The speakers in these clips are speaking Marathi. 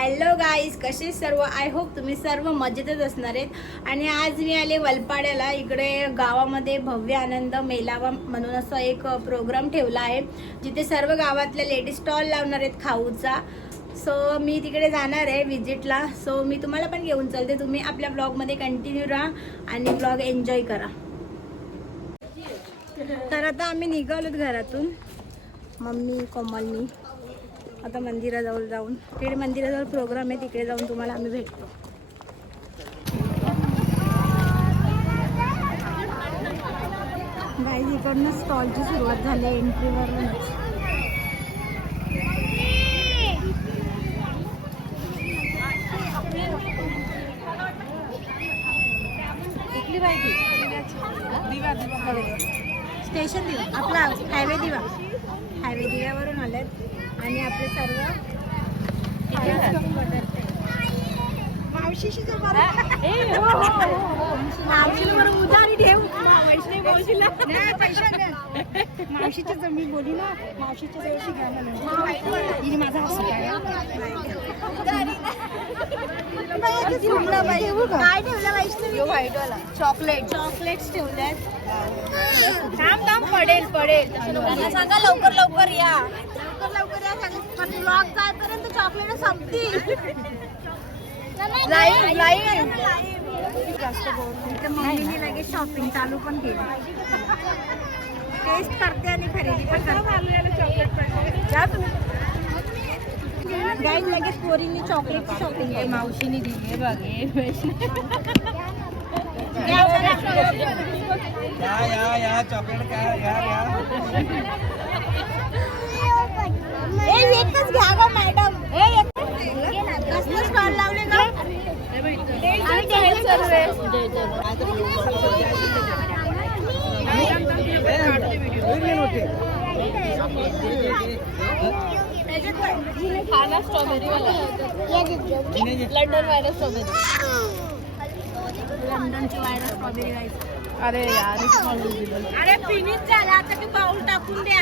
हॅलो गाईज, कसे सर्व. आय होप तुम्ही सर्व मजेतच असणार आहेत. आणि आज मी आले वलपाड्याला. इकडे गावामध्ये भव्य आनंद मेलावा म्हणून असं एक प्रोग्राम ठेवला आहे, जिथे सर्व गावातल्या लेडीज स्टॉल लावणार आहेत खाऊचा. सो मी तिकडे जाणार आहे विजिटला. सो मी तुम्हाला पण घेऊन चालते. तुम्ही आपल्या ब्लॉगमध्ये कंटिन्यू राहा आणि ब्लॉग एन्जॉय करा. तर आता आम्ही निघालोत घरातून, मम्मी कोमल मी. आता मंदिराजवळ जाऊन, तिकडे मंदिराजवळ प्रोग्राम आहे, तिकडे जाऊन तुम्हाला आम्ही भेटतो. गाईज इकडनं स्टॉलची सुरुवात झाली आहे एंट्रीवरूनच. स्टेशन दिवा आपला हायवे दिव्यावरून आलेत आणि आपले सर्व मावशीशी बरोबर उधारी ठेव. मावशीच्या जमी बोली ना, मावशीच्या जवळशी घ्यायला माझा हसू काय ठेवलं वैष्णवी? व्हाईटवाला चॉकलेट्स ठेवल्यात. थांब पडेल त्यांना सांगा लवकर या. पण ब्लॉग जायपर्यंत चॉकलेट संपतील. मम्मीने लगेच शॉपिंग चालू पण केली. टेस्ट करते आणि खरेदी पण गाईज लगेच पोरींनी चॉकलेटची शॉपिंग केली. मावशीने दिली बागे. या चॉकलेट काय या एकच घ्या ग मॅडम. कसलं स्टॉल लावले ना? खाना स्ट्रॉबेरी वाला, लंडन वाला स्ट्रॉबेरी. लंडनची वायरा strawberry rice. अरे यार अरे फिनिश झाला, आता ते बाउल टाकून द्या.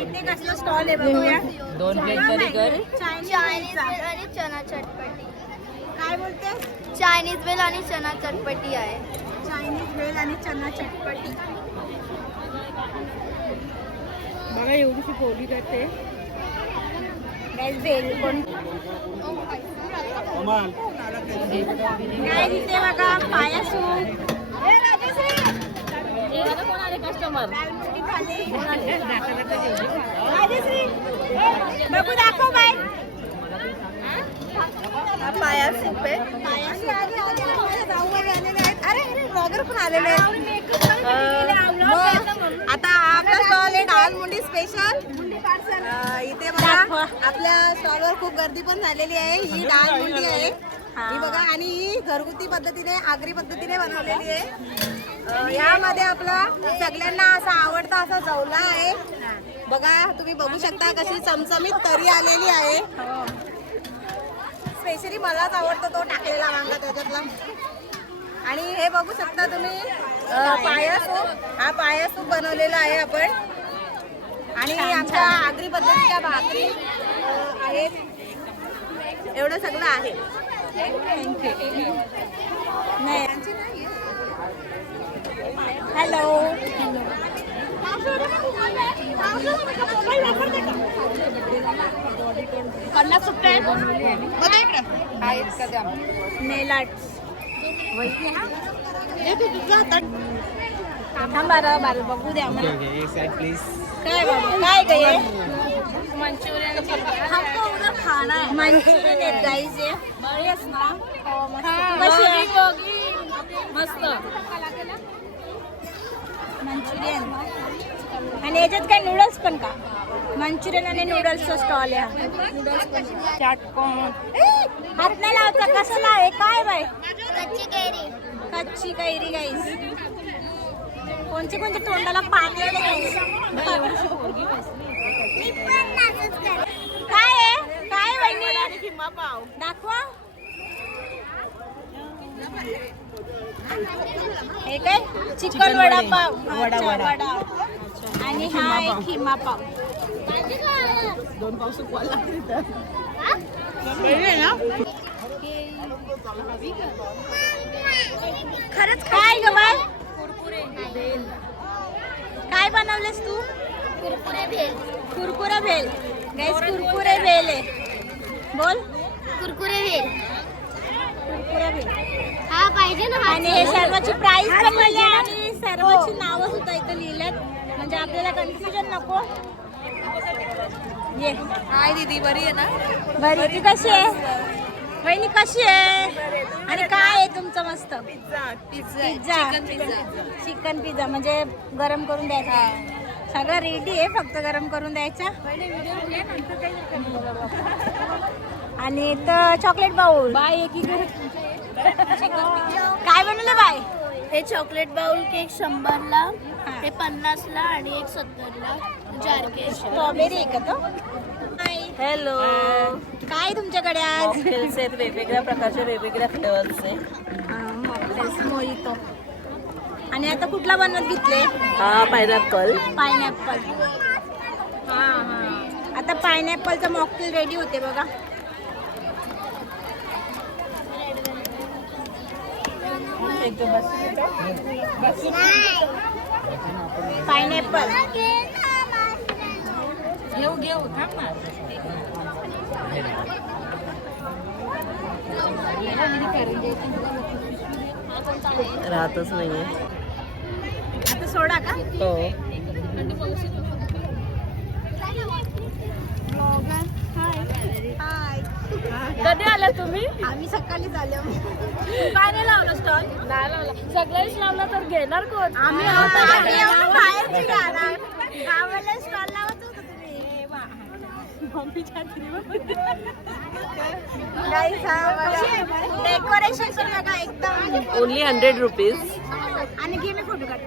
इथे कसलं स्टॉल आहे बघूया. 2 प्लेट तरी कर. चायनीज आणि चना चटपटी. काय बोलते? चायनीज वेल आणि चना चटपटी आहे. चायनीज वेल आणि चना चटपटी. बघा एवढीशी पोळी करते. भेल पण नाही तिथे बघा. पाया सूप. कोण आले कस्टमर? बघू दाखव बाय. पाया सूप आहे. अरे ब्लॉगर पण आलेले आहेत. आता आपला स्टॉल आहे दालमुंडी स्पेशल. इथे बघा आपल्या स्टॉलवर खूप गर्दी पण झालेली आहे. ही दालमुंडी आहे ही बघा, आणि ही घरगुती पद्धतीने आगरी पद्धतीने बनवलेली आहे. यामध्ये आपला सगळ्यांना असा आवडता असा जवला आहे बघा. तुम्ही बघू शकता कशी चमचमीत तरी आलेली आहे. स्पेशली मलाच आवडतो तो टाकलेला वांगा त्याच्यातला. आणि हे बघू शकता तुम्ही पाया सूप. हा पाया सूप बनवलेला आहे आपण. आणि आमच्या आगरी पद्धतीच्या भाकरी आहेत. एवढं सगळं आहे. हॅलो पन्नास रुपये नेल आर्ट्स. बारा बघू द्या मला. काय बाबा काय गए मंचुरियन खाना है. मंचुरियन आहेत गाईज. बरी असणार. मस्त मंचुरियन. आणि याच्यात काय नूडल्स पण का? मंचुरियन आणि नूडल्सचा स्टॉल आहे. चाटकॉर्न. हात नाही लावता. कसं आहे काय बाय? कच्ची कैरी. कच्ची कैरी गाईज. कोणते तोंडाला पाणी आले गाईज. काय आहे काय वहिनी? खिमा पाव दाखवा. हे काय? चिकन वडापाव. वडा. आणि हा आहे खिमा पाव. 2 पाऊस उकवायला लागते खरंच काय ग बाय काय बनवलेस तू? कुरकुरे भेल. कुरकुरा भेल. गाईस कुरकुरे भेल आहे. बोल कुरकुरे भेल. कुरकुरा भेल. हा पाहिजे ना. आणि हे सर्वांची प्राइस पण लिहिली आणि सर्वांची नावं सुद्धा इथं लिहिलेत म्हणजे आपल्याला कन्फ्युजन नको. ये हाय दीदी बरी आहे ना? बरी ती कशी आहे? वहिनी कशी आहे? आणि काय आहे तुमचं मस्त? पिझ्झा चिकन पिझ्झा म्हणजे गरम करून द्यायचा. सगळं रेडी आहे फक्त गरम करून द्यायचा. आणि इथं चॉकलेट बाउल बाय एकीकडे काय बनवलं बाय? हे चॉकलेट बाउल केक 100ला, हे 50ला आणि एक 70ला. 4 केक. स्ट्रॉबेरी आहे का तो? हॅलो. काय तुमच्याकडे आज? मॉकटेल्स आहेत वेगवेगळ्या प्रकारचे वेगवेगळ्या फ्लेवर्सचे. Mocktails mojito. आणि आता कुठला बनवत घेतले? हा पायनॅपल. पायनॅपल. हा हा आता पायनॅपलचं मॉकटेल रेडी होते बघा. पायनॅपल घेऊ थांब ना. राहतच नाहीये. आता सोडा का? हो. हाय. कधी आला तुम्ही? आम्ही सकाळीच आलो. काय नाही लावलं स्टॉल? नाही लावला. सगळेच लावला तर घेणार कोण? आम्ही बाहेरची गावाला स्टॉल लावत होतो तुम्ही. डेकोरेशन बघा एकदम. Only 100 rupees. आणि घे मी फोटो काढ.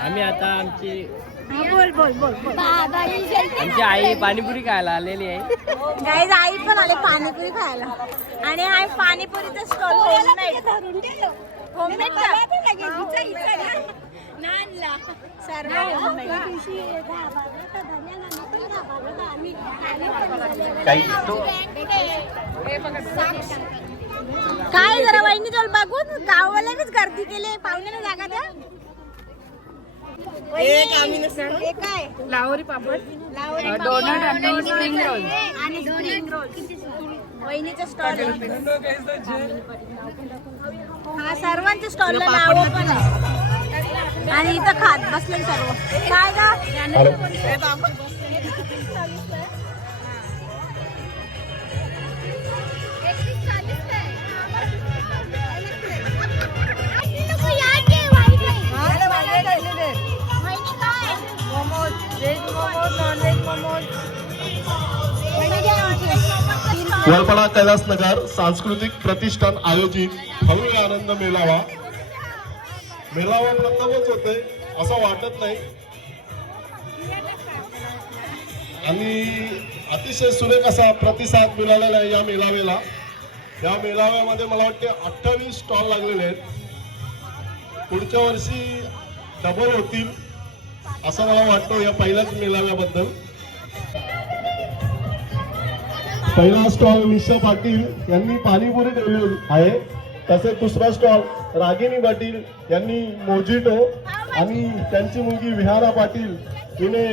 आम्ही आता आमची बोल बोल बोल बोल. आमची आई पाणीपुरी खायला आलेली आहे. गाईज आई पण आले पाणीपुरी खायला. आणि हा पाणीपुरीचा स्टॉल होममेड सर्व होममेड. काय जरा वहिनी चल बघून गावालाच गर्दी केली. पाहुण्याला जागा द्या. हे काय? लाहोरी पापड. लावणी डोनट आणि स्प्रिंग रोल. आणि स्प्रिंग रोल. वहिनीचा स्टॉल आहे. हा सर्वांच्या स्टॉलला नाव पण आहे. आणि इथं खात बसले सर्व. काय गा? वलपाडा कैलासनगर सांस्कृतिक प्रतिष्ठान आयोजित भव्य आनंद मेळावा. मेळावा प्रथमच होते असं वाटत नाही आणि अतिशय सुरेख असा प्रतिसाद मिळालेला आहे या मेळाव्याला. या मेळाव्यामध्ये मला वाटते 28 स्टॉल लागलेले आहेत. पुढच्या वर्षी डबल होतील असं मला वाटतं या पहिल्याच मेळाव्याबद्दल. पहिला स्टॉल निशा पाटील यांनी पाणीपुरी ठेवली आहे. तसेच दुसरा स्टॉल रागिनी पाटील यांनी मोजिटो आणि त्यांची मुलगी विहारा पाटील हिने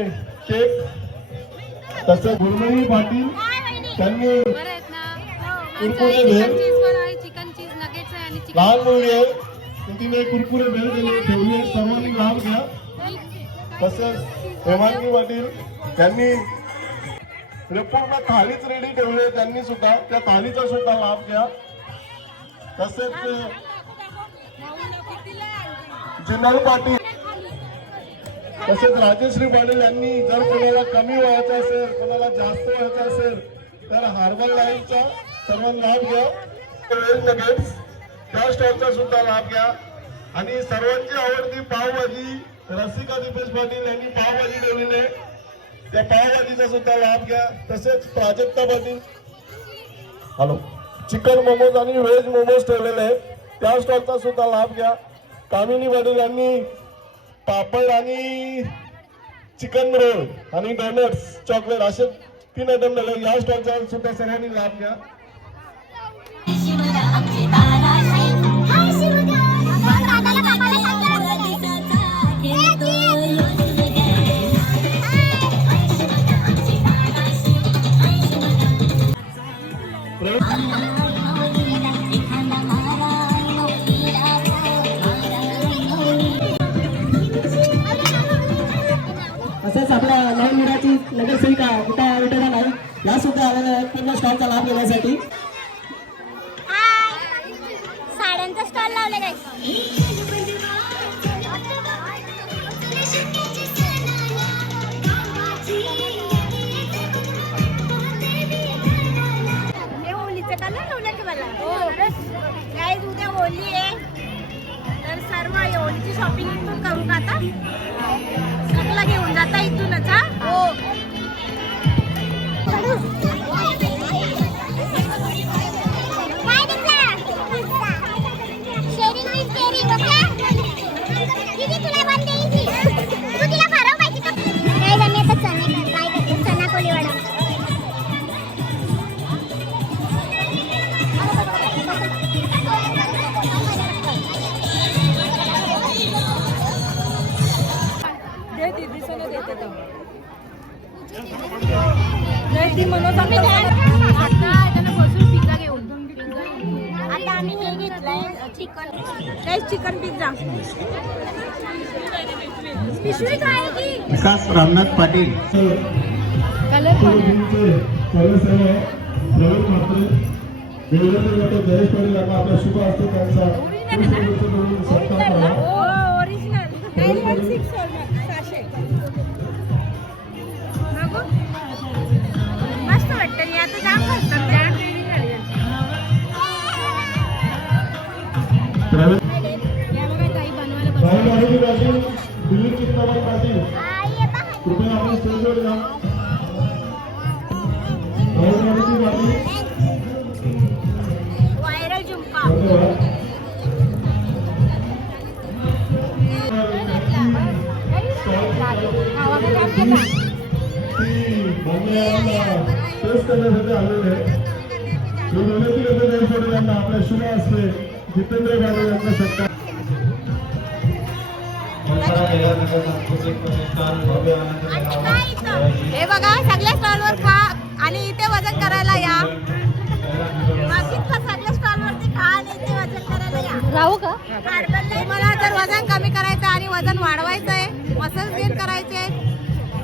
केक. तसेच गुरमणी पाटील त्यांनी कुरकुरे भेल. लहान मुलगी आहे तिने कुरकुरे भेल ठेवली. सर्वांनी लाभ घ्या. तसेच हेमांगी पाटील त्यांनी पूर्ण थालीच रेडी ठेवले. त्यांनी सुद्धा त्या थालीचा सुद्धा लाभ घ्या. तसेच जिन्नल पाटील तसेच राजश्री पाटील यांनी जर कोणाला कमी व्हायचं असेल कोणाला जास्त व्हायचं असेल तर हार्बल लाईनचा सर्वांना लाभ घ्या. नगेट्स त्या स्टॉलचा सुद्धा लाभ घ्या. आणि सर्वांची आवडती पावभाजी रसिका दीपेश पाटील यांनी पावभाजी ठेवलेली आहे. त्या पावभाजीचा सुद्धा लाभ घ्या. तसेच प्राजक्ता पाटील हॅलो चिकन मोमोज आणि व्हेज मोमोज ठेवलेले आहेत. त्या स्टॉलचा सुद्धा लाभ घ्या. कामिनी पाटील यांनी पापड आणि चिकन रोल आणि डोनट्स चॉकलेट असे 3 आयटम झाले. या स्टॉलचा सुद्धा सर्वांनी लाभ घ्या. तसेच आपल्या नवीन मुलाची नगरसेविका विटा विटा नाईक या सुद्धा आलेल्या आहेत पूर्ण स्टॉलचा लाभ घेण्यासाठी. साड्यांचा स्टॉल लावले काय? हे होलीचं का नाही ठेवलं तुम्हाला? गाईज उद्या होली आहे तर सर्व होलीची शॉपिंग इथून करू का आता? सगळं घेऊन जाता इथूनच हा? हो. आता आम्ही हे घेतलंय चिकन पिझ्झा. पिशवी काय की विकास रामनाथ पाटील जयेश पाटील यांना आपला शुभ असतो त्यांचा सत्कार करा. ओरिजिनल मस्त वाटतं. मी आता जाम खातात राहुल गांधी पाटील दिलीप चित्तराव पाटील कृपया आपण स्टेजवर या. राहुल गांधी पाटील व्हायरल झुमका. धन्यवाद. टेस्ट करण्यासाठी आलेले यांना आपल्या शुभ असते जितेंद्र गाडे यांचा सत्कार. हे बघा सगळ्या स्टॉलवर खा आणि इथे वजन करायला या. सगळ्या स्टॉलवरती खा आणि इथे वजन करायला या. राहू का? तुम्हाला जर वजन कमी करायचं आणि वजन वाढवायचं आहे, मसल गेन करायचे आहे,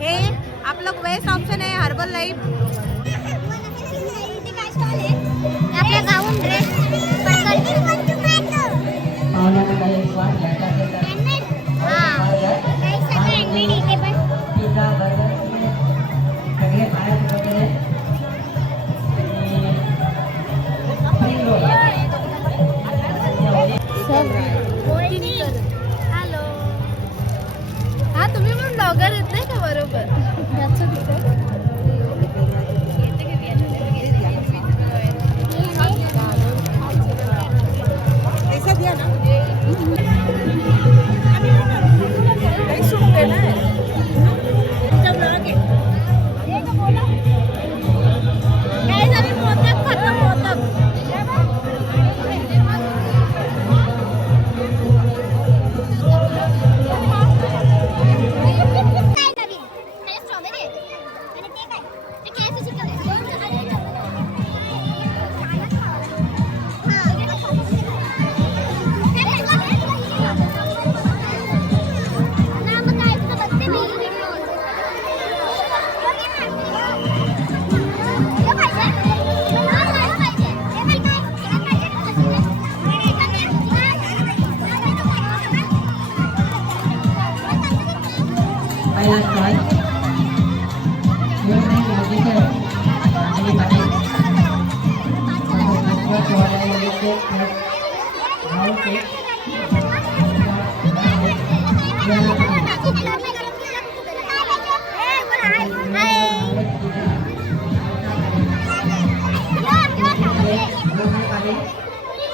हे आपलं बेस्ट ऑप्शन आहे हर्बल लाईफ. आपल्या गाऊन ड्रेस हॅलो. हा तुम्ही पण ब्लॉगर येत नाही का? बरोबर.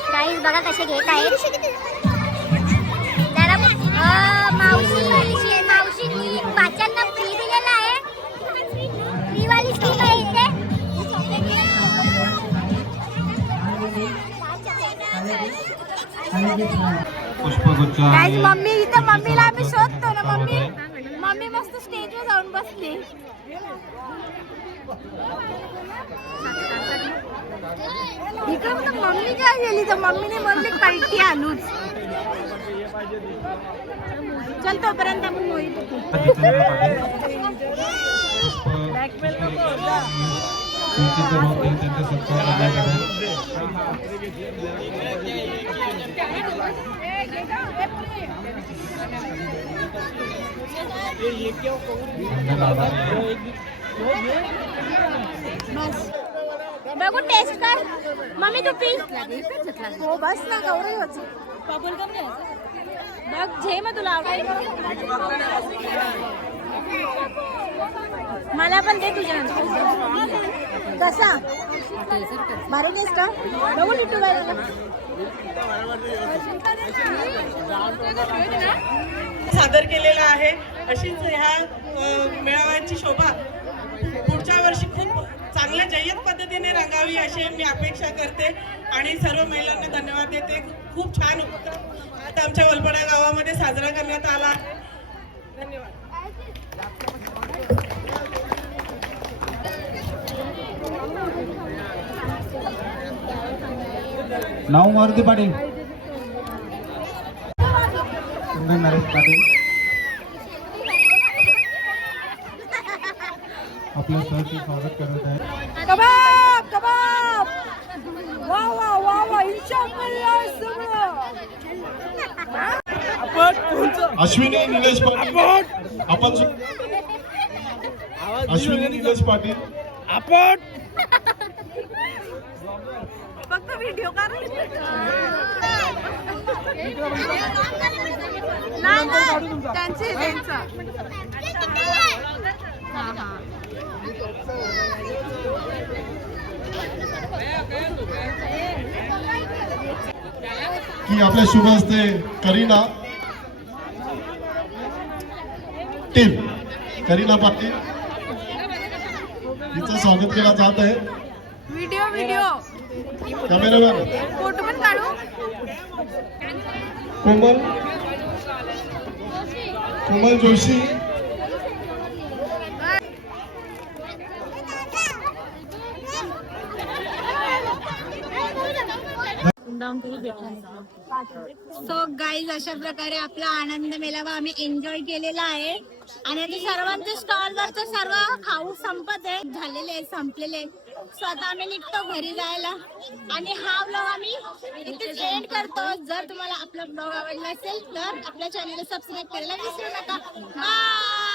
प्राईस बघा कसे घेत आहेत. जरा मावशीनी 5 फ्री दिलेला आहे. फ्री वाली स्कीम आहे. पुष्पगुच्छ गाईज मम्मी इथं मम्मीला आम्ही शोधतो ना. मम्मी मस्त स्टेजवर जाऊन बसली. इकडे म्हणलं मम्मी काय गेली तर मम्मीने म्हणली कल्टी आणूच. चल तोपर्यंत आपण मोहित होतो. बघू टेस्ट कर. मम्मी तू पी. हो बस ना गौरव होती. बघ झे मग तुला मला पण दे तुझ्या. कसा मारू टेस्ट बघू लिटू बाय. सादर केलेला आहे. अशीच ह्या मेळाव्याची शोभा पुढच्या वर्षी खूप चांगल्या जय्यत पद्धतीने रंगावी अशी मी अपेक्षा करते आणि सर्व महिलांना धन्यवाद देते. खूप छान आता आमच्या वलपडा गावामध्ये साजरा करण्यात आला. धन्यवाद. नाव मारुती पाटील, नरेश पाटील आपल्या सरचे स्वागत करत आहे. कबाब कबाब वा वा वा वा. अश्विनी निलेश पाटील आपण अश्विनी निलेश पाटील आपण फक्त व्हिडिओ कर. नाही त्यांचे की आपल्या शुभ हस्ते करीना पाटील हिचं स्वागत केलं जात आहे. व्हिडिओ कॅमेरामॅन फोटो पण काढू. कोमल जोशी सो गाईज अशा प्रकारे आपला आनंद मेळावा आम्ही एन्जॉय केलेला आहे आणि आता सर्वांच्या स्टॉलवर तर सर्व खाऊ संपत आहे, झालेले आहे, संपलेले आहे. सो आता आम्ही निघतो घरी जायला आणि हा ब्लॉग आम्ही इथेच एंड करतो. जर तुम्हाला आपला ब्लॉग आवडला असेल तर आपल्या चॅनलला सबस्क्राईब करायला विसरू नका. बाय.